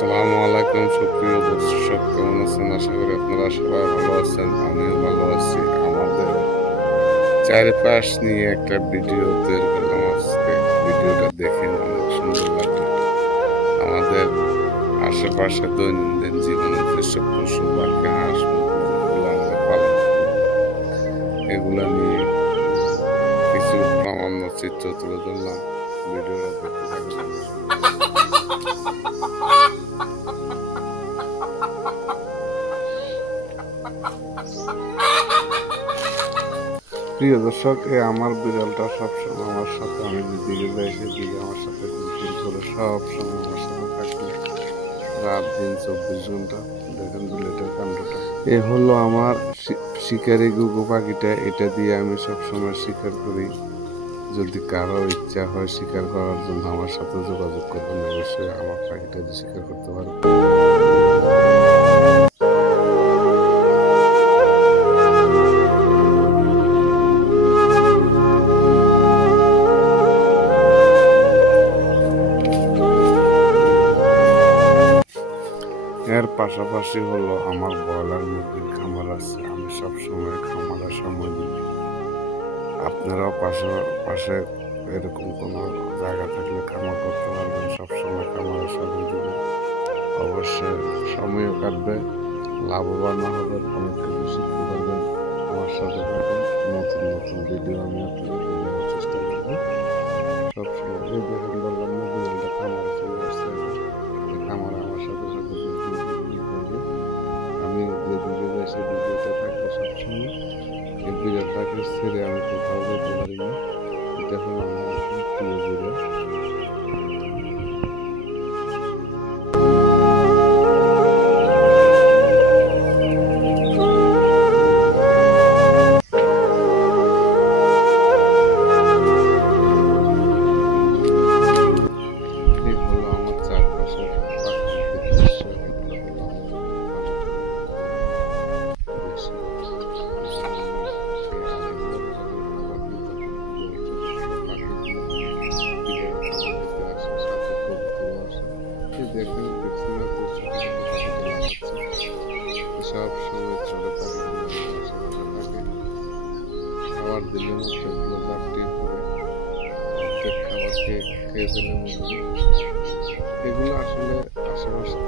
আসসালামু আলাইকুম সুপ্রিয় দর্শক, কেমন আছেন? আশা করি আপনারা সবাই ভালো আছেন। আমিও ভালো আছি। আমাদের চারিপাশ নিয়ে একটা ভিডিও তৈরি করলাম আজকে। ভিডিওটা দেখেন, অনেক সুন্দর লাগবে। আমাদের আশেপাশে দৈনন্দিন জীবনের যেসব পশু পাখি, হাঁস মুরগি যেগুলো আমরা পালন করি, এগুলা নিয়ে কিছু প্রামাণ্য চিত্র তুলে ধরলাম। ভিডিওটা দেখতে থাকবেন। প্রিয় দর্শক, আমার বিড়ালটা সবসময় আমার সাথে, আমি যেদিকে যাই সেদিকে আমার সাথে ঘুরঘুর করে সবসময় আমার সাথে থাকে, রাত দিন 24 ঘন্টা। দেখেন বিলেটের কাণ্ডটা। এ হলো আমার শিকারি গুগু পাখিটা। এটা দিয়ে আমি সবসময় শিকার করি। যদি কারো ইচ্ছা হয় শিকার করার জন্য আমার সাথে যোগাযোগ করবেন, অবশ্যই আমার পাখিটা দিয়ে শিকার করতে পারবেন। এর পাশাপাশি হলো আমার ব্রয়লার মুরগির খামার আছে। আমি সবসময় খামারে সময় দিই। আপনারাও পাশে এরকম কোনো জায়গা থাকলে খামার করতে পারবেন। সবসময় খামারের সময় দিবেন, অবশ্যই সময়ও কাটবে, লাভবানও হবেন, অনেক কিছু শিখতে পারবেন। আমার সাথে থাকুন, নতুন নতুন ভিডিও আমি আপনাদের দেওয়ার চেষ্টা করবো সবসময়। এই দেখেন, বললাম না বিড়ালটা খামারে চলে আসছে। খামারে আমার সাথে সাথে করবে। আমি যেদিকে যাই সেদিকে এটা থাকবে সবসময়। এই বিড়ালটাকে ছেড়ে আমি কোথাও যেতে পারি না। এটা হলো আমার একদম প্রিয় বিড়াল। এই হলো আমার চারপাশের প্রাকৃতিক দৃশ্য। এগুলো হলো সব সময় ছোট পাখিগুলো আশেপাশে থাকে। খাবার দিলে মধ্যে এগুলো লাফটিয়ে পড়ে অর্ধেক খাবার খেয়ে ফেলে মুরগি। এগুলো আসলে আশেপাশে